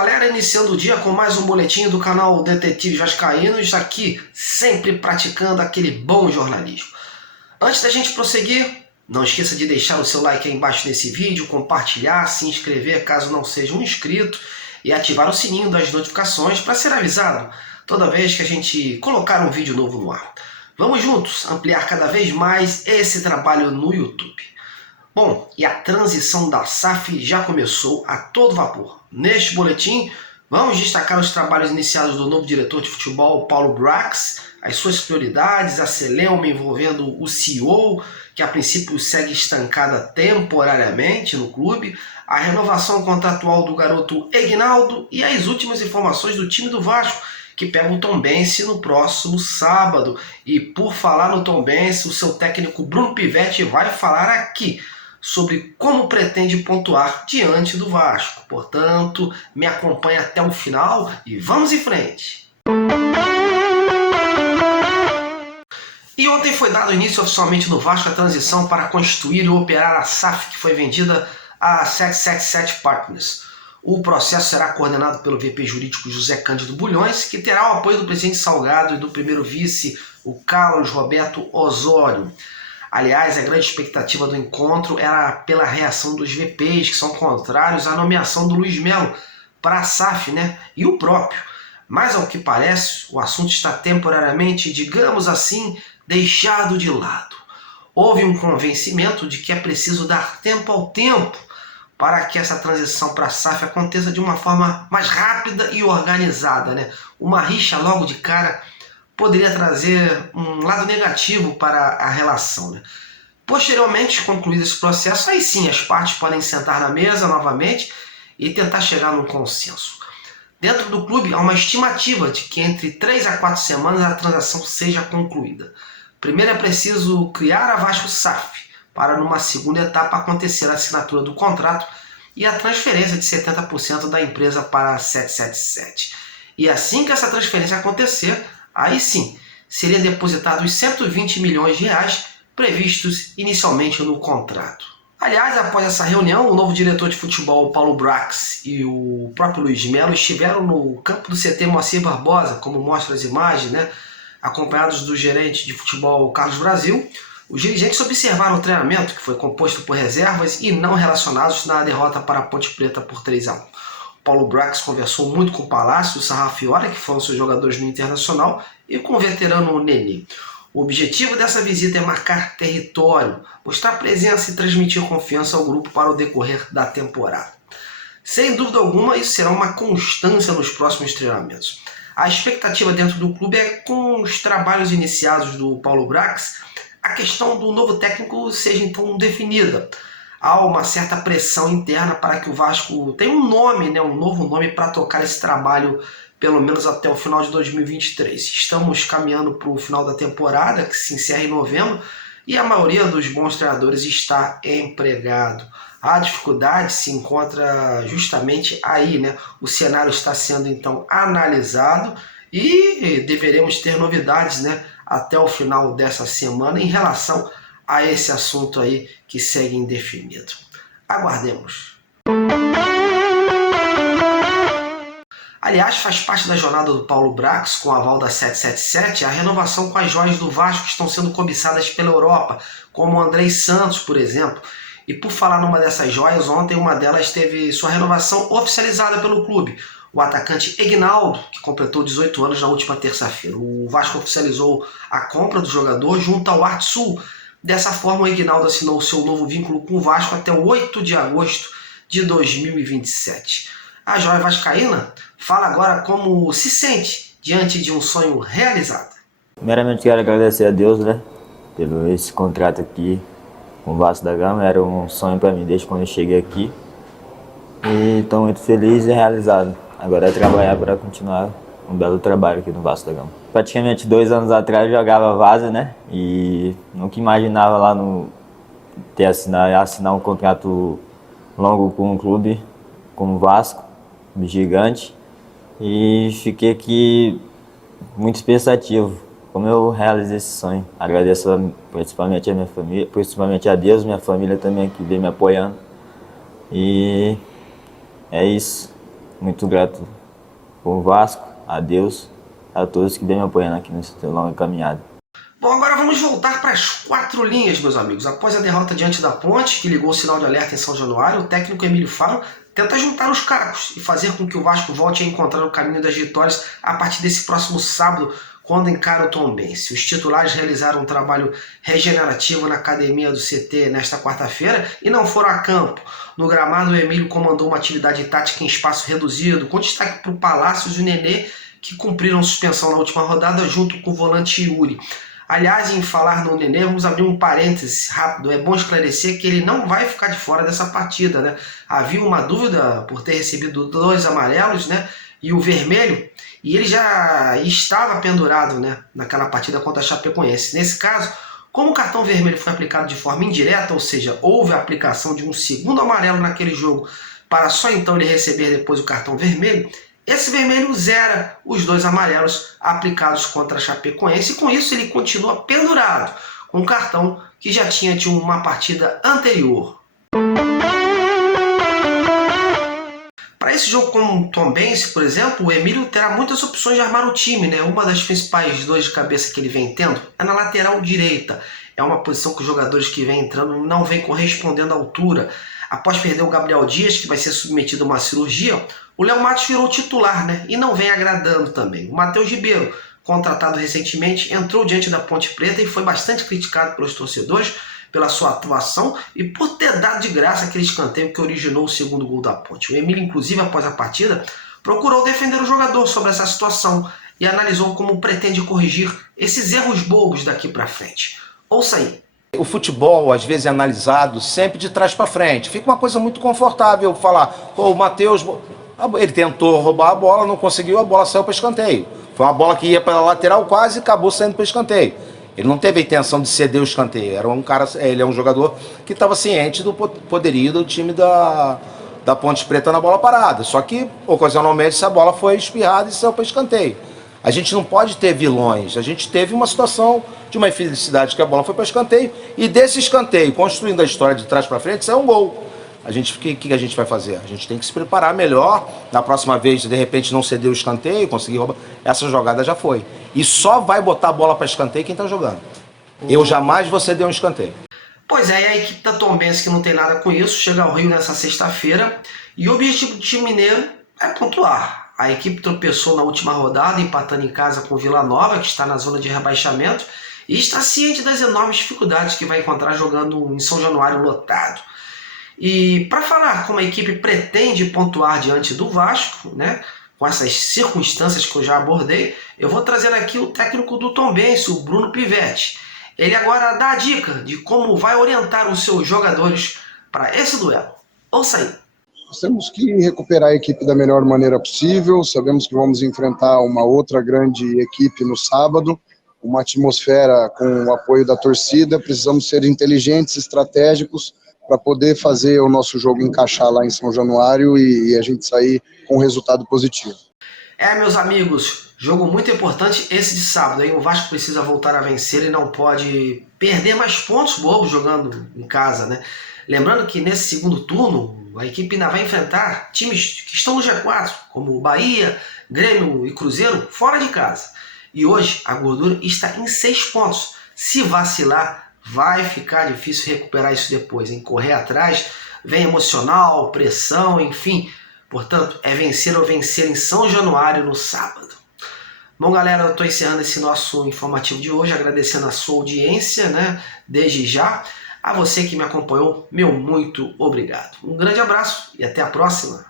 galera, iniciando o dia com mais um boletim do canal Detetives Vascaínos, aqui sempre praticando aquele bom jornalismo. Antes da gente prosseguir, não esqueça de deixar o seu like aí embaixo nesse vídeo, compartilhar, se inscrever caso não seja um inscrito e ativar o sininho das notificações para ser avisado toda vez que a gente colocar um vídeo novo no ar. Vamos juntos ampliar cada vez mais esse trabalho no YouTube. Bom, e a transição da SAF já começou a todo vapor. Neste boletim, vamos destacar os trabalhos iniciados do novo diretor de futebol, Paulo Brax, as suas prioridades, a celeuma envolvendo o CEO, que a princípio segue estancada temporariamente no clube, a renovação contratual do garoto Egnaldo e as últimas informações do time do Vasco, que pega o Tombense no próximo sábado. E por falar no Tombense, o seu técnico Bruno Pivetti vai falar aqui sobre como pretende pontuar diante do Vasco. Portanto, me acompanhe até o final e vamos em frente! E ontem foi dado início oficialmente no Vasco a transição para constituir e operar a SAF, que foi vendida a 777 Partners. O processo será coordenado pelo VP jurídico José Cândido Bulhões, que terá o apoio do presidente Salgado e do primeiro vice, o Carlos Roberto Osório. Aliás, a grande expectativa do encontro era pela reação dos VPs, que são contrários à nomeação do Luiz Melo para a SAF, e o próprio. Mas, ao que parece, o assunto está temporariamente, digamos assim, deixado de lado. Houve um convencimento de que é preciso dar tempo ao tempo para que essa transição para a SAF aconteça de uma forma mais rápida e organizada. Uma rixa logo de cara poderia trazer um lado negativo para a relação. Posteriormente, concluído esse processo, aí sim as partes podem sentar na mesa novamente e tentar chegar num consenso. Dentro do clube há uma estimativa de que entre 3 a 4 semanas a transação seja concluída. Primeiro é preciso criar a Vasco SAF, para numa segunda etapa acontecer a assinatura do contrato e a transferência de 70% da empresa para a 777. E assim que essa transferência acontecer, aí sim, seria depositado os 120 milhões de reais previstos inicialmente no contrato. Aliás, após essa reunião, o novo diretor de futebol, Paulo Brax, e o próprio Luiz Melo estiveram no campo do CT Moacir Barbosa, como mostram as imagens, acompanhados do gerente de futebol, Carlos Brasil. Os dirigentes observaram o treinamento, que foi composto por reservas e não relacionados na derrota para a Ponte Preta por 3-1. Paulo Brax conversou muito com o Palácio e o Sarrafiore, que foram seus jogadores no Internacional, e com o veterano Nenê. O objetivo dessa visita é marcar território, mostrar presença e transmitir confiança ao grupo para o decorrer da temporada. Sem dúvida alguma, isso será uma constância nos próximos treinamentos. A expectativa dentro do clube é, com os trabalhos iniciados do Paulo Brax, a questão do novo técnico seja então definida. Há uma certa pressão interna para que o Vasco tenha um nome, um novo nome para tocar esse trabalho, pelo menos até o final de 2023. Estamos caminhando para o final da temporada, que se encerra em novembro, e a maioria dos bons treinadores está empregado. A dificuldade se encontra justamente aí, O cenário está sendo então analisado e deveremos ter novidades, até o final dessa semana em relação a esse assunto aí que segue indefinido. Aguardemos. Aliás, faz parte da jornada do Paulo Brax, com o aval da 777, a renovação com as joias do Vasco que estão sendo cobiçadas pela Europa, como o Andrei Santos, por exemplo. E por falar numa dessas joias, ontem uma delas teve sua renovação oficializada pelo clube. O atacante Egnaldo, que completou 18 anos na última terça-feira. O Vasco oficializou a compra do jogador junto ao Arte Sul. Dessa forma, o Egnaldo assinou o seu novo vínculo com o Vasco até 8 de agosto de 2027. A joia vascaína fala agora como se sente diante de um sonho realizado. Primeiramente quero agradecer a Deus, pelo esse contrato aqui com o Vasco da Gama. Era um sonho para mim desde quando eu cheguei aqui. E estou muito feliz e realizado. Agora é trabalhar para continuar um belo trabalho aqui no Vasco da Gama. Praticamente 2 anos atrás eu jogava várzea, e nunca imaginava lá assinar um contrato longo com um clube como o Vasco, gigante. E fiquei aqui muito pensativo, como eu realizei esse sonho. Agradeço principalmente a minha família, principalmente a Deus, minha família também, que vem me apoiando. E é isso. muito grato ao Vasco, a Deus, a todos que vêm me apoiando aqui nessa longa caminhada. Bom, agora vamos voltar para as 4 linhas, meus amigos. Após a derrota diante da Ponte, que ligou o sinal de alerta em São Januário, o técnico Emílio Faro tenta juntar os cacos e fazer com que o Vasco volte a encontrar o caminho das vitórias a partir desse próximo sábado, quando encara o Tombense. Os titulares realizaram um trabalho regenerativo na academia do CT nesta quarta-feira e não foram a campo. No gramado, o Emílio comandou uma atividade tática em espaço reduzido, com destaque para o Palácios e o Nenê, que cumpriram suspensão na última rodada junto com o volante Yuri. Aliás, em falar no Nenê, vamos abrir um parêntese rápido. É bom esclarecer que ele não vai ficar de fora dessa partida, né? Havia uma dúvida por ter recebido 2 amarelos, né? E o vermelho, e ele já estava pendurado, né? Naquela partida contra a Chapecoense. Nesse caso, como o cartão vermelho foi aplicado de forma indireta, ou seja, houve a aplicação de um segundo amarelo naquele jogo, para só então ele receber depois o cartão vermelho, esse vermelho zera os 2 amarelos aplicados contra a Chapecoense e com isso ele continua pendurado com o cartão que já tinha de uma partida anterior. Para esse jogo com o Tombense, por exemplo, o Emílio terá muitas opções de armar o time, né? Uma das principais dores de cabeça que ele vem tendo é na lateral direita. É uma posição que os jogadores que vêm entrando não vêm correspondendo à altura. Após perder o Gabriel Dias, que vai ser submetido a uma cirurgia, o Léo Matos virou titular, né? E não vem agradando também. O Matheus Ribeiro, contratado recentemente, entrou diante da Ponte Preta e foi bastante criticado pelos torcedores pela sua atuação e por ter dado de graça aquele escanteio que originou o segundo gol da Ponte. O Emílio, inclusive, após a partida, procurou defender o jogador sobre essa situação e analisou como pretende corrigir esses erros bobos daqui para frente. Ouça aí. O futebol, às vezes, é analisado sempre de trás para frente. Fica uma coisa muito confortável falar, pô, o Matheus, ele tentou roubar a bola, não conseguiu, a bola saiu para escanteio. Foi uma bola que ia para a lateral quase e acabou saindo para escanteio. Ele não teve a intenção de ceder o escanteio. Ele é um jogador que estava ciente do poderio do time da Ponte Preta na bola parada. Só que, ocasionalmente, essa bola foi espirrada e saiu para escanteio. A gente não pode ter vilões. A gente teve uma situação de uma infelicidade que a bola foi para escanteio e desse escanteio, construindo a história de trás para frente, saiu um gol. O que a gente vai fazer? A gente tem que se preparar melhor. Na próxima vez, de repente, não ceder o escanteio, conseguir roubar. Essa jogada já foi. E só vai botar a bola para escanteio quem está jogando. Eu jamais vou ceder um escanteio. Pois é, e a equipe da Tombense, que não tem nada com isso, chega ao Rio nessa sexta-feira e o objetivo do time mineiro é pontuar. A equipe tropeçou na última rodada, empatando em casa com o Vila Nova, que está na zona de rebaixamento, e está ciente das enormes dificuldades que vai encontrar jogando em São Januário lotado. E para falar como a equipe pretende pontuar diante do Vasco, né, com essas circunstâncias que eu já abordei, eu vou trazer aqui o técnico do Tombense, o Bruno Pivetti. Ele agora dá a dica de como vai orientar os seus jogadores para esse duelo. Ouça aí. Nós temos que recuperar a equipe da melhor maneira possível. Sabemos que vamos enfrentar uma outra grande equipe no sábado, uma atmosfera com o apoio da torcida. Precisamos ser inteligentes, estratégicos, para poder fazer o nosso jogo encaixar lá em São Januário e a gente sair com um resultado positivo. Meus amigos, jogo muito importante esse de sábado, hein? O Vasco precisa voltar a vencer e não pode perder mais pontos bobos jogando em casa, né? Lembrando que nesse segundo turno, a equipe ainda vai enfrentar times que estão no G4, como Bahia, Grêmio e Cruzeiro, fora de casa. E hoje a gordura está em 6 pontos. Se vacilar, vai ficar difícil recuperar isso depois, hein? Correr atrás, vem emocional, pressão, enfim. Portanto, é vencer ou vencer em São Januário no sábado. Bom, galera, eu estou encerrando esse nosso informativo de hoje, agradecendo a sua audiência, né? Desde já. A você que me acompanhou, meu muito obrigado. Um grande abraço e até a próxima.